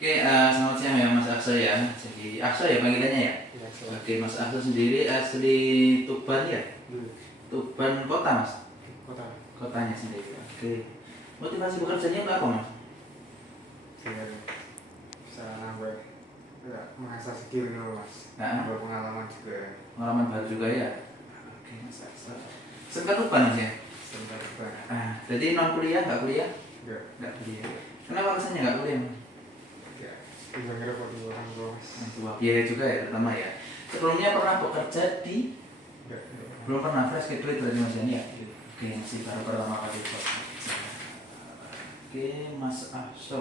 Selamat siang ya Mas Akso ya. Jadi Akso ya panggilannya ya. Iya, Oke, Mas Akso sendiri asli Tuban ya. Tuban kota Mas. kota. Kotanya sendiri. Oke. Motivasi bekerjanya untuk apa Mas? Biar bisa nambah mengasah skill dulu mas. Nah, Nambah pengalaman juga. pengalaman baru juga ya. Oke Mas Akso. Sempat Tuban Mas ya. Sebentar juga. Jadi non kuliah nggak kuliah? Enggak. Nggak kuliah. Kenapa alasannya nggak kuliah Mas? Ya. Tinggal ngerepot dulu orang tua mas. Orang tua. Biaya juga ya terutama ya. Sebelumnya pernah bekerja di Enggak. belum pernah fresh graduate berarti Mas Yani ya. Oke, masih baru pertama kali bekerja. Oke, Mas Akso.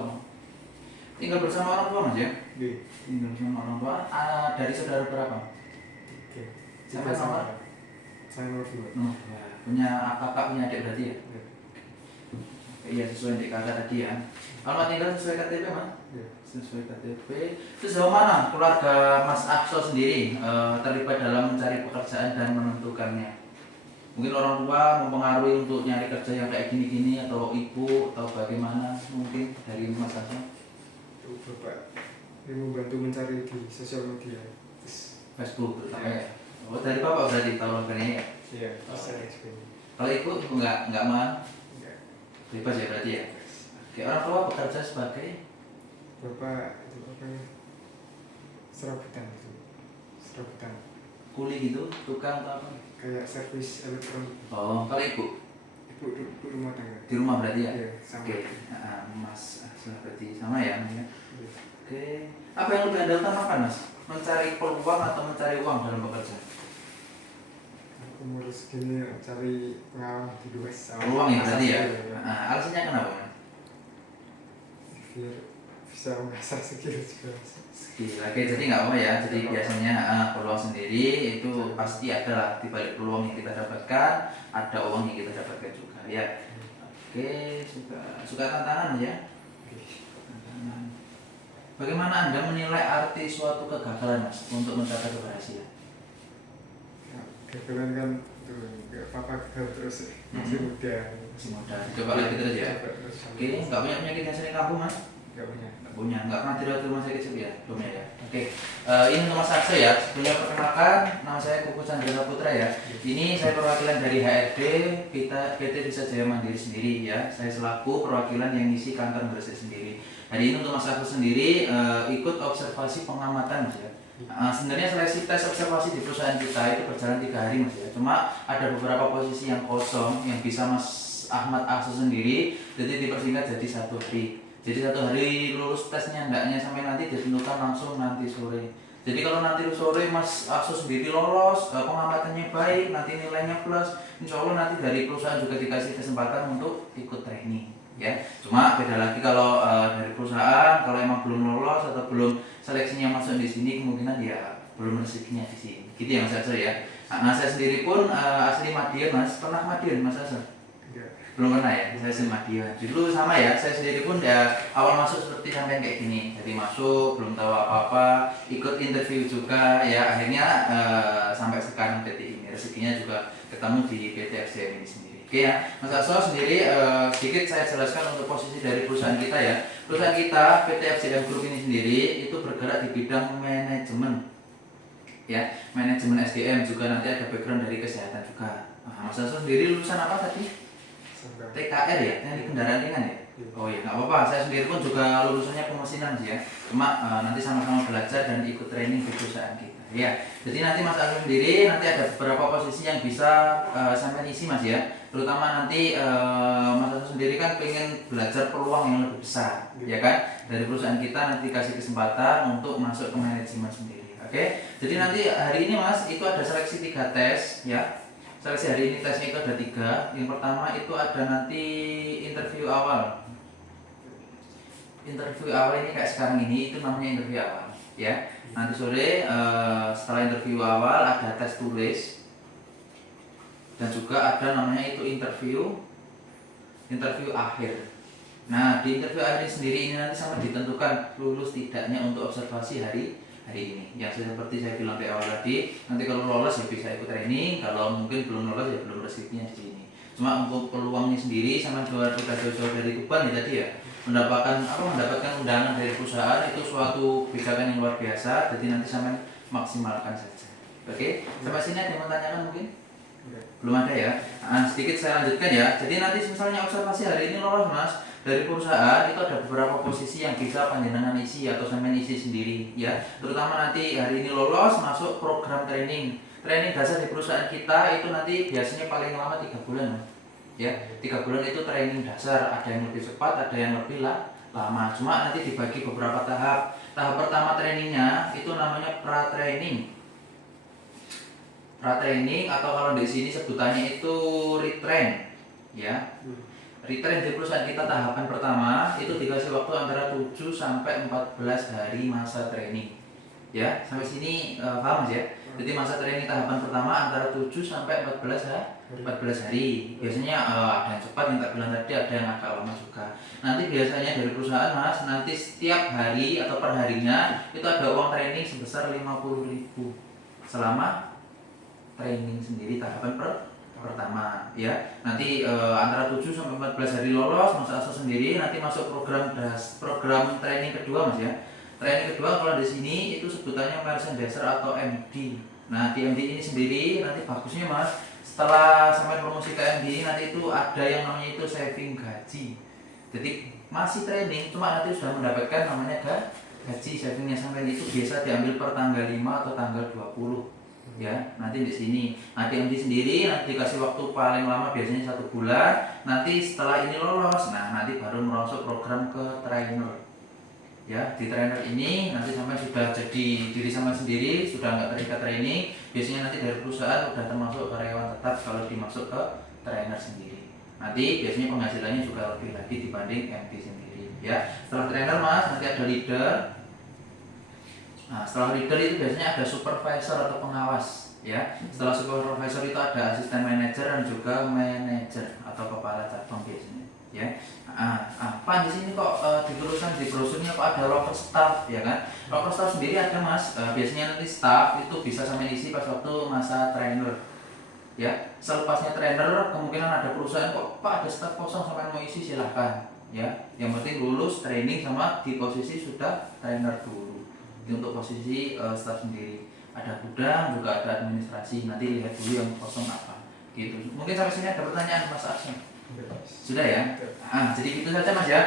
Tinggal bersama orang tua Mas ya? Di. Tinggal bersama orang tua. Dari saudara berapa? Oke. Sampai nomor? Saya nomor 2. Punya kakak, punya adik berarti ya? Iya. Iya, sesuai adik kakak tadi ya. Alamat tinggal sesuai KTP Mas? Iya. Sesuai KTP. Sejauh mana keluarga Mas Akso sendiri terlibat dalam mencari pekerjaan dan menentukannya? Mungkin orang tua mempengaruhi untuk nyari kerja yang kayak gini-gini, atau ibu, atau bagaimana mungkin dari Mas Akso? Itu bapak ini membantu mencari di sosial media. Terus. Facebook terutama ya. Oh, dari bapak berarti keluarganya ya? Iya. Terus saya explain. Kalau ibu nggak mau Enggak. bebas ya berarti ya? Oke, orang tua bekerja sebagai Bapak itu apa ya? Serabutan itu. Serabutan. kuli gitu, tukang atau apa? Kayak servis elektronik. Oh, kalau ibu Ibu rumah tangga. di rumah berarti ya? Iya, sama. Oke, Mas Akso berarti sama ya namanya. Iya. Oke, apa yang lebih anda utamakan Mas? Mencari peluang atau mencari uang dalam bekerja? Aku mau segini cari pengalaman di luar sama. Peluang ya berarti ya? Iya. Alasannya kenapa Mas? Biar bisa mengasah skill juga. Oke, jadi nggak apa ya. Jadi biasanya peluang sendiri itu pasti ada lah di balik peluang yang kita dapatkan, ada uang yang kita dapatkan juga ya. Oke, suka tantangan ya. Tantangan. Bagaimana Anda menilai arti suatu kegagalan Mas untuk mencapai keberhasilan? Ya, kegagalan kan tuh nggak apa-apa gagal terus ya. Masih muda. Masih muda, coba lagi terus ya. Coba terus. Oke, nggak punya penyakit yang sering kambuh Mas? Nggak punya. Nggak punya, nggak pernah dirawat di rumah sakit ya? Belum ya? Oke, ini untuk Mas Akso ya. Sebelumnya perkenalkan, nama saya Kuku Chandra Putra ya. Ini saya perwakilan dari HRD PT Desa Jaya Mandiri sendiri ya. Saya selaku perwakilan yang ngisi kantor Gresik sendiri. Hari ini untuk Mas Akso sendiri ikut observasi pengamatan Mas ya. Sebenarnya seleksi tes observasi di perusahaan kita itu berjalan 3 hari Mas ya. Cuma ada beberapa posisi yang kosong yang bisa Mas Ahmad Akso sendiri, jadi dipersingkat jadi 1 hari. Jadi 1 hari lulus tesnya enggaknya sampai nanti ditentukan langsung nanti sore. Jadi kalau nanti sore Mas Akso sendiri lolos, pengamatannya baik, nanti nilainya plus, insya Allah nanti dari perusahaan juga dikasih kesempatan untuk ikut training ya. Cuma beda lagi kalau dari perusahaan, kalau emang belum lolos atau belum seleksinya masuk di sini, kemungkinan ya belum rezekinya di sini. Gitu ya Mas Akso ya. Nah, saya sendiri pun asli Madiun Mas. Pernah Madiun Mas Akso? Enggak. Belum pernah ya, saya asli Madiun. Dulu sama ya, saya sendiri pun ya awal masuk seperti sampai kayak gini. Jadi masuk, belum tahu apa-apa, ikut interview juga ya, akhirnya sampai sekarang detik ini. Rezekinya juga ketemu di PT FCM ini sendiri. Oke ya, Mas Akso sendiri sedikit saya jelaskan untuk posisi dari perusahaan kita ya. Perusahaan kita PT FCM Group ini sendiri itu bergerak di bidang manajemen ya, manajemen SDM, juga nanti ada background dari kesehatan juga. Mas Akso sendiri lulusan apa tadi? Sampai. TKR ya, teknik kendaraan ringan ya? Oh iya, nggak apa-apa, saya sendiri pun juga lulusannya pemesinan sih ya. Cuma nanti sama-sama belajar dan ikut training di perusahaan kita ya. Jadi nanti Mas Akso sendiri nanti ada beberapa posisi yang bisa sampai isi Mas ya. Terutama nanti Mas Akso sendiri kan pengen belajar peluang yang lebih besar ya kan. Dari perusahaan kita nanti kasih kesempatan untuk masuk ke manajemen sendiri. Oke, jadi nanti hari ini Mas itu ada seleksi 3 tes ya. Seleksi hari ini tesnya itu ada 3. Yang pertama itu ada nanti interview awal. Interview awal ini kayak sekarang ini, itu namanya interview awal ya. Nanti sore setelah interview awal ada tes tulis, dan juga ada namanya itu interview akhir. Nah, di interview akhir ini sendiri ini nanti sama ditentukan lulus tidaknya untuk observasi hari ini. Yang seperti saya bilang di awal tadi, nanti kalau lolos ya bisa ikut training, kalau mungkin belum lolos ya belum rezekinya di sini. Cuma untuk peluangnya sendiri sama udah jauh-jauh dari Tuban ya tadi ya. mendapatkan undangan dari perusahaan itu suatu kebijakan yang luar biasa. Jadi nanti sampai maksimalkan saja. Oke, sampai sini ada yang mau tanyakan mungkin? Belum ada ya. Sedikit saya lanjutkan ya. Jadi nanti misalnya observasi hari ini lolos mas dari perusahaan itu ada beberapa posisi yang bisa panjenengan isi atau sampai isi sendiri ya. Terutama nanti hari ini lolos masuk program training dasar di perusahaan kita itu nanti biasanya paling lama 3 bulan mas. Ya 3 bulan itu training dasar, ada yang lebih cepat, ada yang lebih lama. Cuma nanti dibagi beberapa tahap. Tahap pertama trainingnya itu namanya pra-training atau kalau di sini sebutannya itu retrain ya. Retrain di perusahaan kita tahapan pertama itu dikasih waktu antara 7 sampai 14 hari masa training. Ya, sampai sini paham Mas ya? Jadi masa training tahapan pertama antara 7 sampai 14 hari. Biasanya ada yang cepat yang tak bilang tadi, ada yang agak lama juga. Nanti biasanya dari perusahaan Mas, nanti setiap hari atau per harinya itu ada uang training sebesar 50.000 selama training sendiri tahapan pertama ya. Nanti antara 7 sampai 14 hari lolos masa asuh sendiri, nanti masuk program training kedua Mas ya. Training kedua kalau di sini itu sebutannya merchandiser atau MD. Nah, di MD ini sendiri nanti bagusnya Mas, setelah sampai promosi ke MD nanti itu ada yang namanya itu saving gaji. Jadi masih training cuma nanti sudah mendapatkan namanya gaji savingnya sampai itu biasa diambil per tanggal 5 atau tanggal 20. Ya, nanti di sini nanti MD sendiri nanti dikasih waktu paling lama biasanya 1 bulan. Nanti setelah ini lolos, nah nanti baru merosot program ke trainer. Ya, di trainer ini nanti sampai sudah jadi diri sama sendiri, sudah nggak terikat training. Biasanya nanti dari perusahaan udah termasuk karyawan tetap kalau dimasuk ke trainer sendiri. Nanti biasanya penghasilannya juga lebih lagi dibanding MD sendiri. Ya, setelah trainer Mas nanti ada leader. Nah, setelah leader itu biasanya ada supervisor atau pengawas ya. Setelah supervisor itu ada asisten manajer dan juga manajer atau kepala cabang biasanya ya. Pak di sini kok di brosurnya kok ada locker staff ya kan? Locker staff sendiri ada Mas. Biasanya nanti staff itu bisa sampai isi pas waktu masa trainer. Ya, selepasnya trainer kemungkinan ada perusahaan kok Pak ada staff kosong sampai mau isi silahkan ya. Yang penting lulus training sama di posisi sudah trainer dulu. Untuk posisi staff sendiri ada gudang juga ada administrasi, nanti lihat dulu yang kosong apa gitu. Mungkin sampai sini ada pertanyaan Mas Arsen? Sudah ya. Jadi gitu saja Mas ya.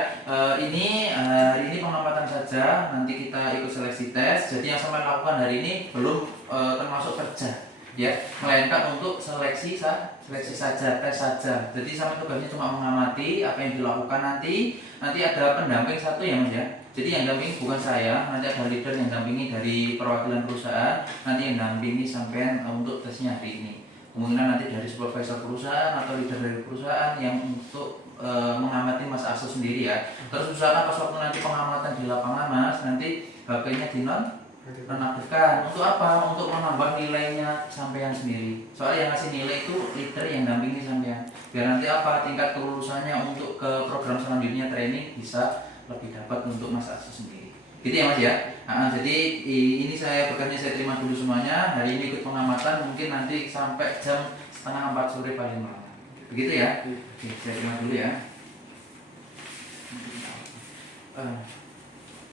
Ini hari ini pengamatan saja, nanti kita ikut seleksi tes. Jadi yang saya lakukan hari ini belum termasuk kerja ya, melainkan untuk seleksi saja, tes saja. Jadi sama tugasnya cuma mengamati apa yang dilakukan. Nanti ada pendamping satu ya Mas ya. Jadi yang dampingi bukan saya, nanti ada leader yang dampingi dari perwakilan perusahaan, nanti yang dampingi sampai untuk tesnya hari ini. Kemungkinan nanti dari supervisor perusahaan atau leader dari perusahaan yang untuk mengamati Mas Arso sendiri ya. Terus usahakan pas waktu nanti pengamatan di lapangan Mas, nanti HP-nya dinonaktifkan. Untuk apa? Untuk menambah nilainya sampean sendiri. Soalnya yang ngasih nilai itu leader yang dampingi sampean. Biar nanti apa tingkat kelulusannya untuk ke program selanjutnya training bisa lebih dapat untuk Mas Arso sendiri. Gitu ya Mas ya. Jadi ini saya terima dulu semuanya. Hari ini ikut pengamatan mungkin nanti sampai jam 3:30 sore paling malam. Begitu ya. Oke, saya terima dulu ya.